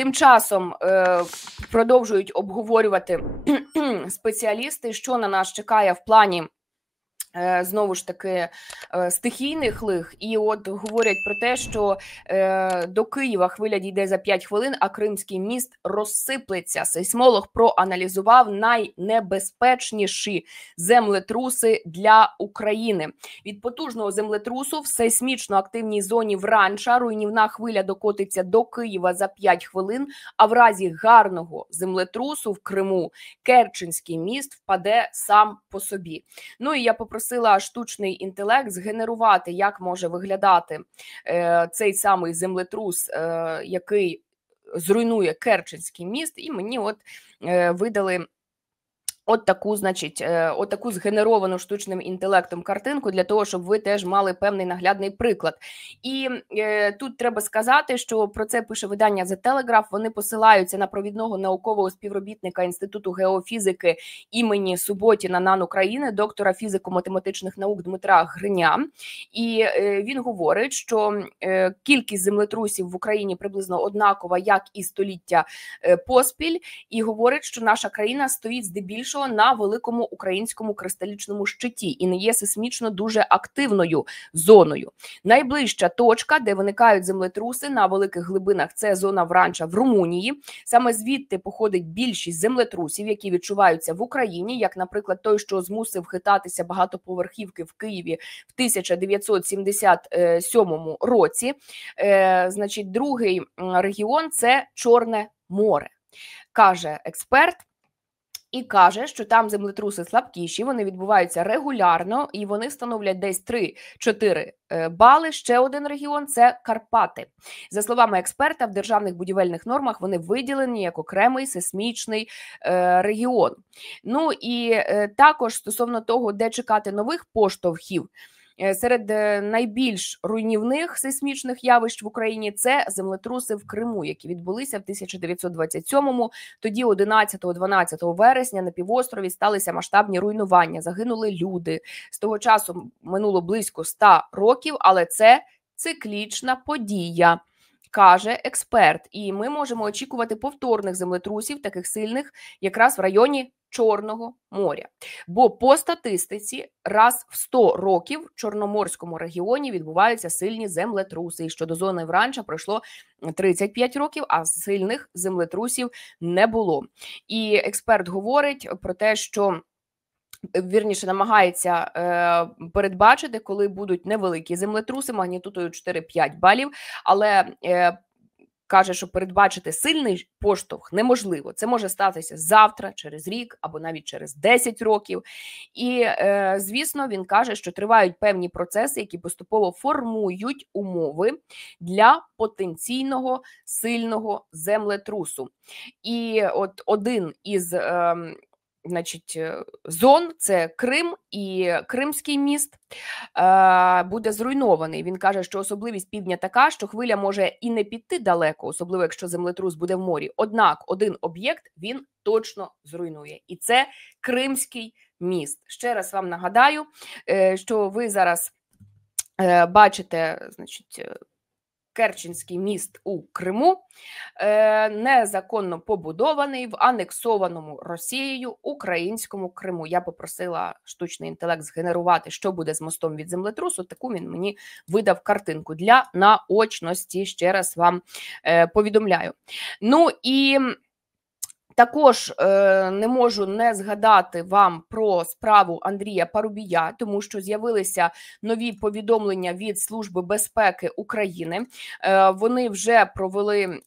Тим часом продовжують обговорювати спеціалісти, що на нас чекає в плані знову ж таки стихійних лих, і от говорять про те, що до Києва хвиля дійде за 5 хвилин, а Кримський міст розсиплеться. Сейсмолог проаналізував найнебезпечніші землетруси для України. Від потужного землетрусу в сейсмічно активній зоні Вранча руйнівна хвиля докотиться до Києва за 5 хвилин, а в разі гарного землетрусу в Криму Керченський міст впаде сам по собі. Ну і я попросила штучний інтелект згенерувати, як може виглядати цей самий землетрус, який зруйнує Керченський міст, і мені от видали от таку, значить, от таку згенеровану штучним інтелектом картинку, для того, щоб ви теж мали певний наглядний приклад. І тут треба сказати, що про це пише видання The Telegraph, вони посилаються на провідного наукового співробітника Інституту геофізики імені Суботіна НАН України, доктора фізико-математичних наук Дмитра Гриня. І він говорить, що кількість землетрусів в Україні приблизно однакова, як і століття поспіль, і говорить, що наша країна стоїть здебільшого на великому українському кристалічному щиті і не є сейсмічно дуже активною зоною. Найближча точка, де виникають землетруси на великих глибинах, це зона Вранча в Румунії. Саме звідти походить більшість землетрусів, які відчуваються в Україні, як, наприклад, той, що змусив хитатися багатоповерхівки в Києві в 1977 році. Значить, другий регіон – це Чорне море, каже експерт. І каже, що там землетруси слабкіші, вони відбуваються регулярно, і вони становлять десь 3-4 бали. Ще один регіон – це Карпати. За словами експерта, в державних будівельних нормах вони виділені як окремий сейсмічний регіон. Ну і також стосовно того, де чекати нових поштовхів, серед найбільш руйнівних сейсмічних явищ в Україні – це землетруси в Криму, які відбулися в 1927-му. Тоді 11-12 вересня на півострові сталися масштабні руйнування, загинули люди. З того часу минуло близько 100 років, але це циклічна подія, каже експерт. І ми можемо очікувати повторних землетрусів, таких сильних, якраз в районі Чорного моря. Бо по статистиці раз в 100 років в Чорноморському регіоні відбуваються сильні землетруси. І щодо зони Вранча пройшло 35 років, а сильних землетрусів не було. І експерт говорить про те, що вірніше намагається передбачити, коли будуть невеликі землетруси магнітудою 4-5 балів, але каже, що передбачити сильний поштовх неможливо. Це може статися завтра, через рік або навіть через 10 років. І, звісно, він каже, що тривають певні процеси, які поступово формують умови для потенційного сильного землетрусу. І от один із значить, зон – це Крим і Кримський міст буде зруйнований. Він каже, що особливість півдня така, що хвиля може і не піти далеко, особливо якщо землетрус буде в морі. Однак один об'єкт він точно зруйнує. І це Кримський міст. Ще раз вам нагадаю, що ви зараз бачите, значить, Керченський міст у Криму, незаконно побудований в анексованому Росією українському Криму. Я попросила штучний інтелект згенерувати, що буде з мостом від землетрусу. Таку він мені видав картинку для наочності, ще раз вам повідомляю. Ну і також не можу не згадати вам про справу Андрія Парубія, тому що з'явилися нові повідомлення від Служби безпеки України. Вони вже провели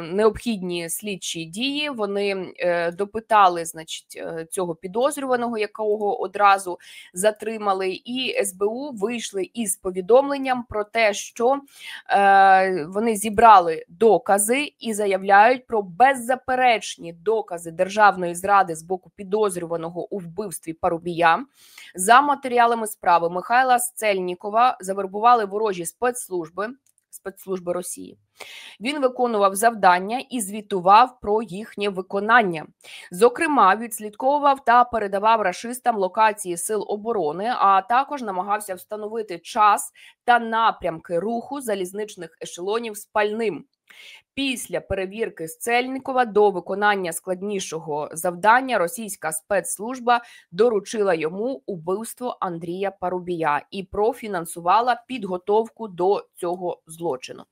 необхідні слідчі дії, вони допитали, значить, цього підозрюваного, якого одразу затримали, і СБУ вийшли із повідомленням про те, що вони зібрали докази і заявляють про беззаперечні докази державної зради з боку підозрюваного у вбивстві Парубія. За матеріалами справи Михайла Сцельнікова завербували ворожі спецслужби Росії. Він виконував завдання і звітував про їхнє виконання. Зокрема, відслідковував та передавав рашистам локації сил оборони, а також намагався встановити час та напрямки руху залізничних ешелонів з пальним. Після перевірки Сцельникова до виконання складнішого завдання російська спецслужба доручила йому убивство Андрія Парубія і профінансувала підготовку до цього злочину.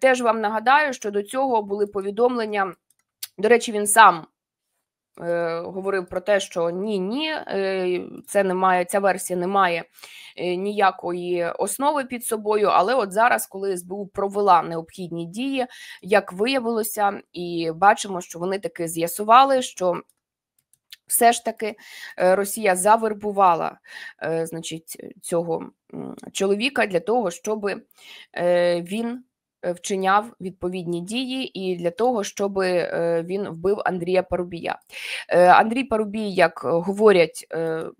Теж вам нагадаю, що до цього були повідомлення, до речі, він сам говорив про те, що ні, це немає, ця версія не має ніякої основи під собою, але от зараз, коли СБУ провела необхідні дії, як виявилося, і бачимо, що вони таки з'ясували, що все ж таки Росія завербувала, значить, цього чоловіка для того, щоб він вчиняв відповідні дії і для того, щоб він вбив Андрія Парубія. Андрій Парубій, як говорять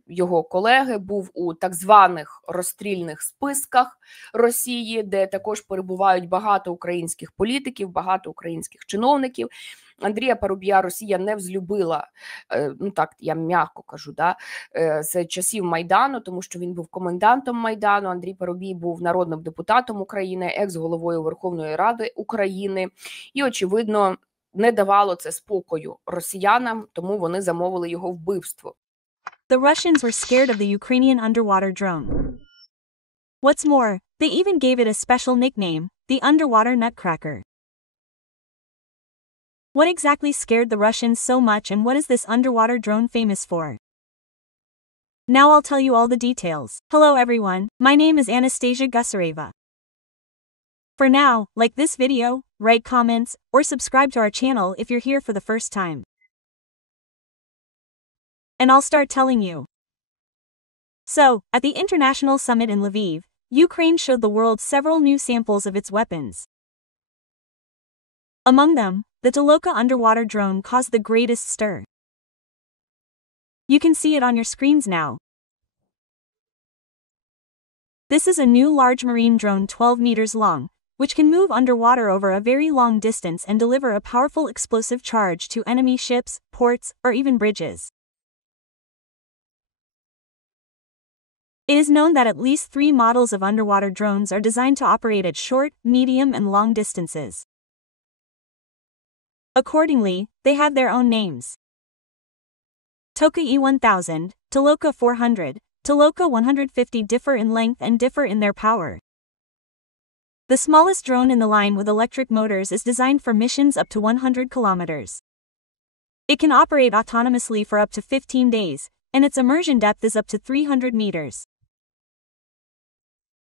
його колеги, був у так званих розстрільних списках Росії, де також перебувають багато українських політиків, багато українських чиновників. Андрія Парубія Росія не взлюбила, ну так, я м'яко кажу, да, з часів Майдану, тому що він був комендантом Майдану. Андрій Парубій був народним депутатом України, екс-головою Верховної Ради України. І, очевидно, не давало це спокою росіянам, тому вони замовили його вбивство. The Russians were scared of the Ukrainian underwater drone. What's more, they even gave it a special nickname, the underwater nutcracker. What exactly scared the Russians so much, and what is this underwater drone famous for? Now I'll tell you all the details. Hello everyone, my name is Anastasia Gusareva. For now, like this video, write comments, or subscribe to our channel if you're here for the first time. And I'll start telling you. So, at the International Summit in Lviv, Ukraine showed the world several new samples of its weapons. Among them, the Toloka underwater drone caused the greatest stir. You can see it on your screens now. This is a new large marine drone 12 meters long, which can move underwater over a very long distance and deliver a powerful explosive charge to enemy ships, ports, or even bridges. It is known that at least 3 models of underwater drones are designed to operate at short, medium, and long distances. Accordingly, they have their own names. Toka E1000, Toloka 400, Toloka 150 differ in length and differ in their power. The smallest drone in the line with electric motors is designed for missions up to 100 kilometers. It can operate autonomously for up to 15 days, and its immersion depth is up to 300 meters.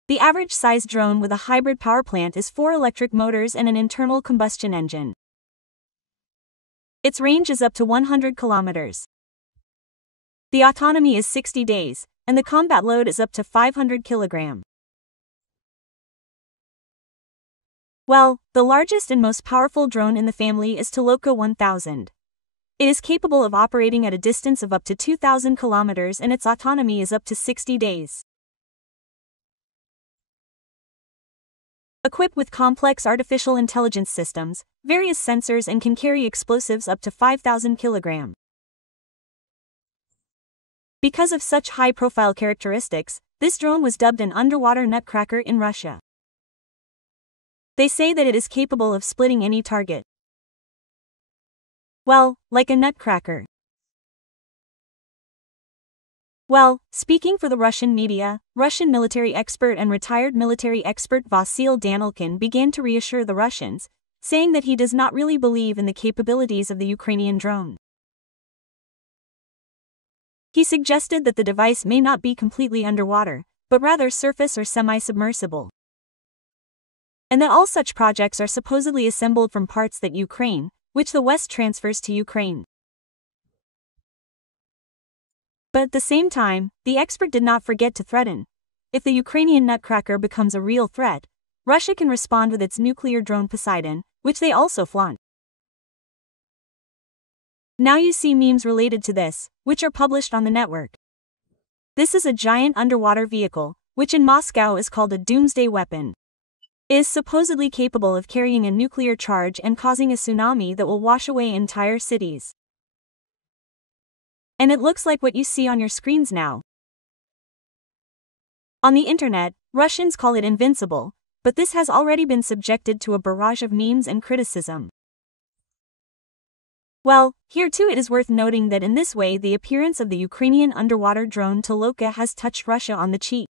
The average size drone with a hybrid power plant is 4 electric motors and an internal combustion engine. Its range is up to 100 kilometers. The autonomy is 60 days, and the combat load is up to 500 kilograms. Well, the largest and most powerful drone in the family is Toloka 1000. It is capable of operating at a distance of up to 2,000 kilometers, and its autonomy is up to 60 days. Equipped with complex artificial intelligence systems, various sensors, and can carry explosives up to 5,000 kilograms. Because of such high-profile characteristics, this drone was dubbed an underwater nutcracker in Russia. They say that it is capable of splitting any target. Well, like a nutcracker. Well, speaking for the Russian media, Russian military expert and retired military expert Vasyl Danilkin began to reassure the Russians, saying that he does not really believe in the capabilities of the Ukrainian drone. He suggested that the device may not be completely underwater, but rather surface or semi-submersible. And that all such projects are supposedly assembled from parts that Ukraine, which the West transfers to Ukraine. But at the same time, the expert did not forget to threaten. If the Ukrainian nutcracker becomes a real threat, Russia can respond with its nuclear drone Poseidon, which they also flaunt. Now you see memes related to this, which are published on the network. This is a giant underwater vehicle, which in Moscow is called a doomsday weapon. It is supposedly capable of carrying a nuclear charge and causing a tsunami that will wash away entire cities. And it looks like what you see on your screens now. On the internet, Russians call it invincible, but this has already been subjected to a barrage of memes and criticism. Well, here too it is worth noting that in this way the appearance of the Ukrainian underwater drone Toloka has touched Russia on the cheek.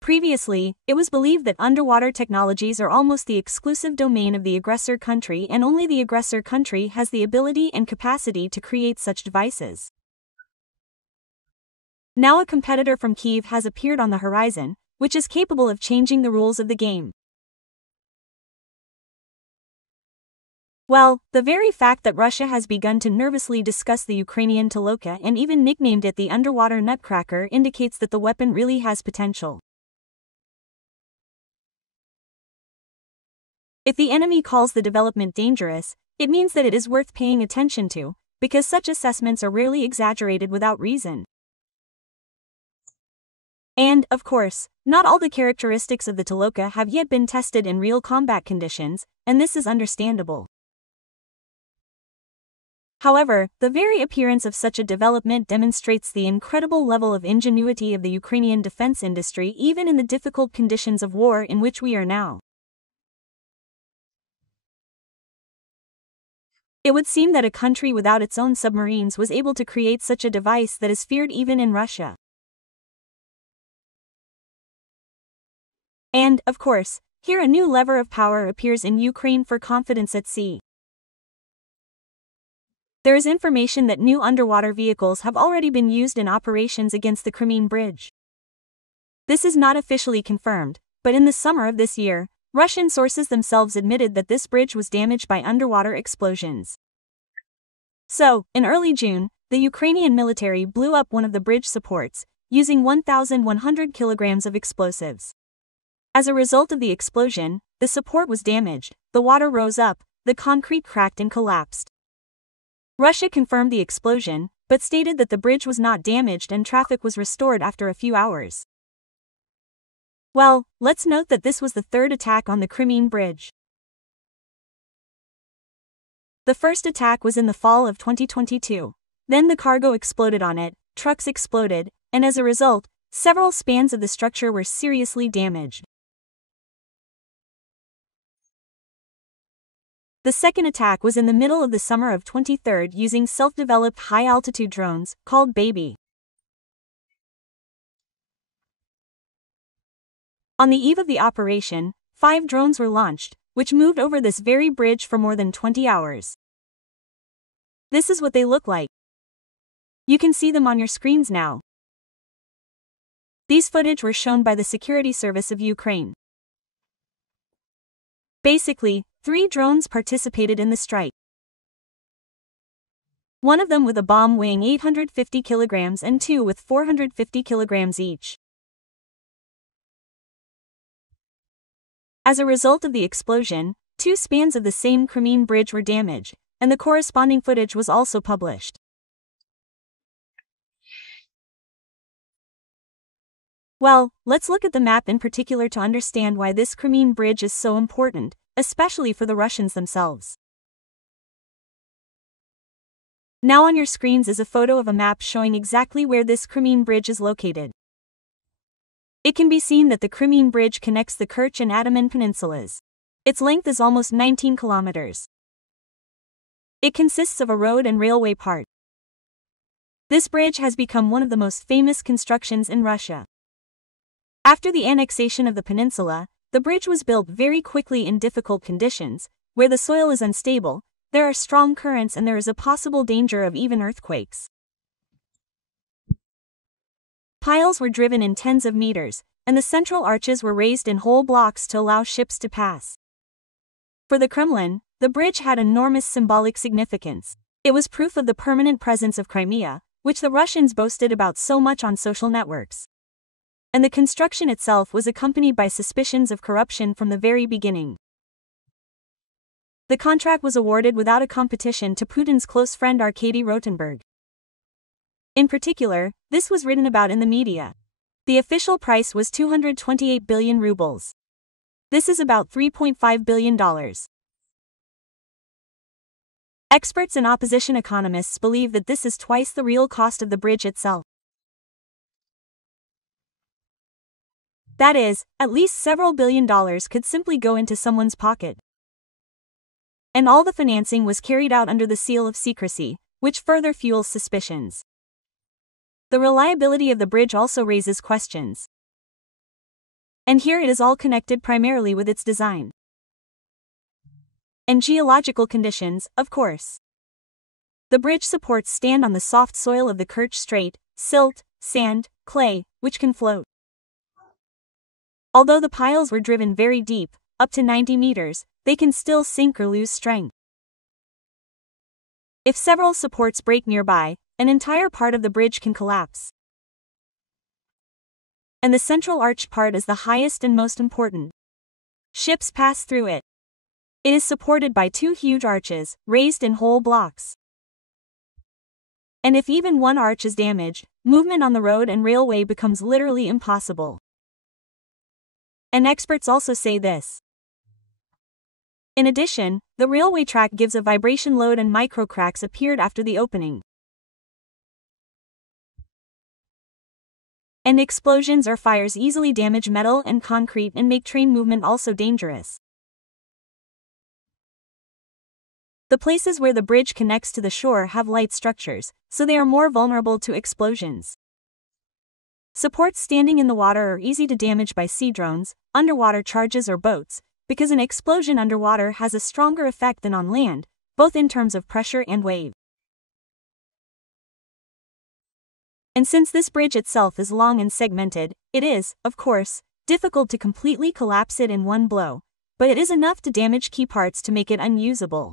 Previously, it was believed that underwater technologies are almost the exclusive domain of the aggressor country, and only the aggressor country has the ability and capacity to create such devices. Now a competitor from Kyiv has appeared on the horizon, which is capable of changing the rules of the game. Well, the very fact that Russia has begun to nervously discuss the Ukrainian Toloka and even nicknamed it the underwater nutcracker indicates that the weapon really has potential. If the enemy calls the development dangerous, it means that it is worth paying attention to, because such assessments are rarely exaggerated without reason. And, of course, not all the characteristics of the Toloka have yet been tested in real combat conditions, and this is understandable. However, the very appearance of such a development demonstrates the incredible level of ingenuity of the Ukrainian defense industry even in the difficult conditions of war in which we are now. It would seem that a country without its own submarines was able to create such a device that is feared even in Russia. And, of course, here a new lever of power appears in Ukraine for confidence at sea. There is information that new underwater vehicles have already been used in operations against the Crimean Bridge. This is not officially confirmed, but in the summer of this year, Russian sources themselves admitted that this bridge was damaged by underwater explosions. So, in early June, the Ukrainian military blew up one of the bridge supports, using 1,100 kilograms of explosives. As a result of the explosion, the support was damaged, the water rose up, the concrete cracked and collapsed. Russia confirmed the explosion, but stated that the bridge was not damaged and traffic was restored after a few hours. Well, let's note that this was the third attack on the Crimean Bridge. The first attack was in the fall of 2022. Then the cargo exploded on it, trucks exploded, and as a result, several spans of the structure were seriously damaged. The second attack was in the middle of the summer of 2023 using self-developed high-altitude drones, called Baby. On the eve of the operation, 5 drones were launched, which moved over this very bridge for more than 20 hours. This is what they look like. You can see them on your screens now. These footage were shown by the Security Service of Ukraine. Basically, 3 drones participated in the strike. One of them with a bomb weighing 850 kilograms and 2 with 450 kilograms each. As a result of the explosion, 2 spans of the same Crimean Bridge were damaged, and the corresponding footage was also published. Well, let's look at the map in particular to understand why this Crimean Bridge is so important, especially for the Russians themselves. Now on your screens is a photo of a map showing exactly where this Crimean Bridge is located. It can be seen that the Crimean Bridge connects the Kerch and Ataman peninsulas. Its length is almost 19 kilometers. It consists of a road and railway part. This bridge has become one of the most famous constructions in Russia. After the annexation of the peninsula, the bridge was built very quickly in difficult conditions, where the soil is unstable, there are strong currents and there is a possible danger of even earthquakes. Piles were driven in tens of meters, and the central arches were raised in whole blocks to allow ships to pass. For the Kremlin, the bridge had enormous symbolic significance. It was proof of the permanent presence of Crimea, which the Russians boasted about so much on social networks. And the construction itself was accompanied by suspicions of corruption from the very beginning. The contract was awarded without a competition to Putin's close friend Arkady Rotenberg. In particular, this was written about in the media. The official price was 228 billion rubles. This is about $3.5 billion. Experts and opposition economists believe that this is twice the real cost of the bridge itself. That is, at least several $billion could simply go into someone's pocket. And all the financing was carried out under the seal of secrecy, which further fuels suspicions. The reliability of the bridge also raises questions. And here it is all connected primarily with its design. And geological conditions, of course. The bridge supports stand on the soft soil of the Kerch Strait, silt, sand, clay, which can float. Although the piles were driven very deep, up to 90 meters, they can still sink or lose strength. If several supports break nearby, an entire part of the bridge can collapse. And the central arched part is the highest and most important. Ships pass through it. It is supported by two huge arches, raised in whole blocks. And if even one arch is damaged, movement on the road and railway becomes literally impossible. And experts also say this. In addition, the railway track gives a vibration load and microcracks appeared after the opening. And explosions or fires easily damage metal and concrete and make train movement also dangerous. The places where the bridge connects to the shore have light structures, so they are more vulnerable to explosions. Supports standing in the water are easy to damage by sea drones, underwater charges or boats, because an explosion underwater has a stronger effect than on land, both in terms of pressure and wave. And since this bridge itself is long and segmented, it is, of course, difficult to completely collapse it in one blow, but it is enough to damage key parts to make it unusable.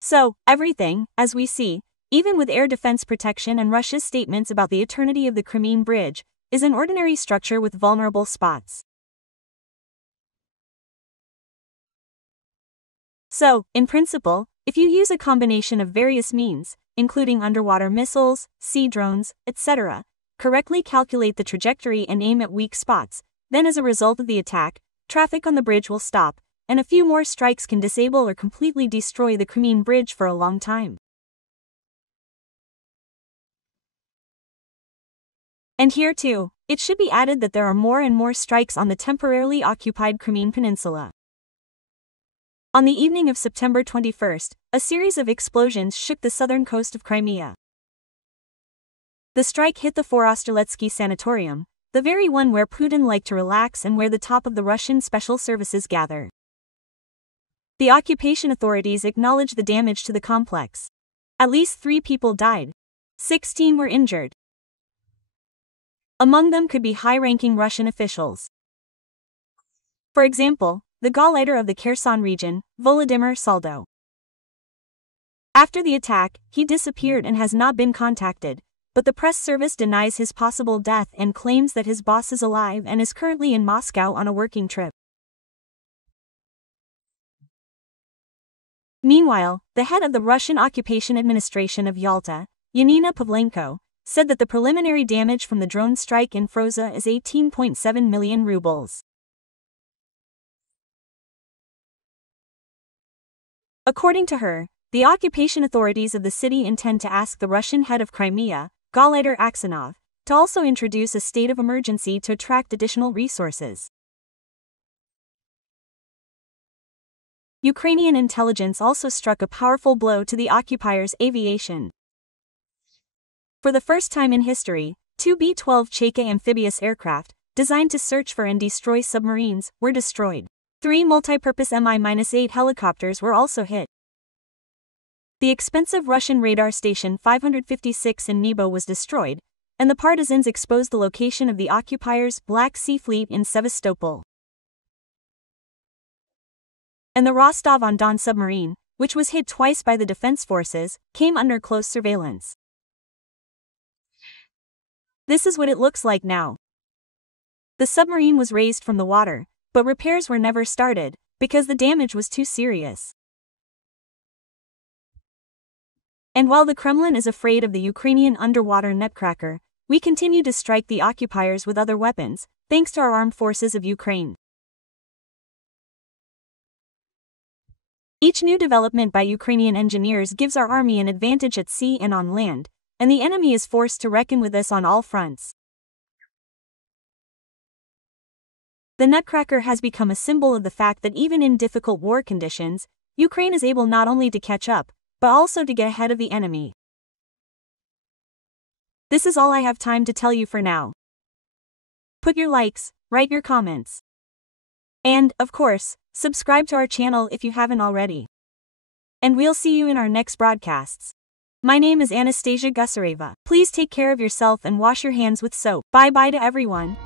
So, everything, as we see, even with air defense protection and Russia's statements about the eternity of the Crimean Bridge, is an ordinary structure with vulnerable spots. So, in principle, if you use a combination of various means, including underwater missiles, sea drones, etc., correctly calculate the trajectory and aim at weak spots, then as a result of the attack, traffic on the bridge will stop, and a few more strikes can disable or completely destroy the Crimean Bridge for a long time. And here too, it should be added that there are more and more strikes on the temporarily occupied Crimean Peninsula. On the evening of September 21st, a series of explosions shook the southern coast of Crimea. The strike hit the Forosteletsky Sanatorium, the very one where Putin liked to relax and where the top of the Russian special services gather. The occupation authorities acknowledged the damage to the complex. At least 3 people died. 16 were injured. Among them could be high-ranking Russian officials. For example, the Gauleiter of the Kherson region, Volodymyr Saldo. After the attack, he disappeared and has not been contacted, but the press service denies his possible death and claims that his boss is alive and is currently in Moscow on a working trip. Meanwhile, the head of the Russian occupation administration of Yalta, Yanina Pavlenko, said that the preliminary damage from the drone strike in Froza is 18.7 million rubles. According to her, the occupation authorities of the city intend to ask the Russian head of Crimea, Gauleiter Aksanov, to also introduce a state of emergency to attract additional resources. Ukrainian intelligence also struck a powerful blow to the occupiers' aviation. For the first time in history, 2 B-12 Cheka amphibious aircraft, designed to search for and destroy submarines, were destroyed. 3 multipurpose Mi-8 helicopters were also hit. The expensive Russian radar station 556 in Nebo was destroyed, and the partisans exposed the location of the occupiers' Black Sea Fleet in Sevastopol. And the Rostov-on-Don submarine, which was hit twice by the defense forces, came under close surveillance. This is what it looks like now. The submarine was raised from the water, but repairs were never started, because the damage was too serious. And while the Kremlin is afraid of the Ukrainian underwater netcracker, we continue to strike the occupiers with other weapons, thanks to our armed forces of Ukraine. Each new development by Ukrainian engineers gives our army an advantage at sea and on land, and the enemy is forced to reckon with us on all fronts. The Nutcracker has become a symbol of the fact that even in difficult war conditions, Ukraine is able not only to catch up, but also to get ahead of the enemy. This is all I have time to tell you for now. Put your likes, write your comments. And, of course, subscribe to our channel if you haven't already. And we'll see you in our next broadcasts. My name is Anastasia Gusareva. Please take care of yourself and wash your hands with soap. Bye-bye to everyone.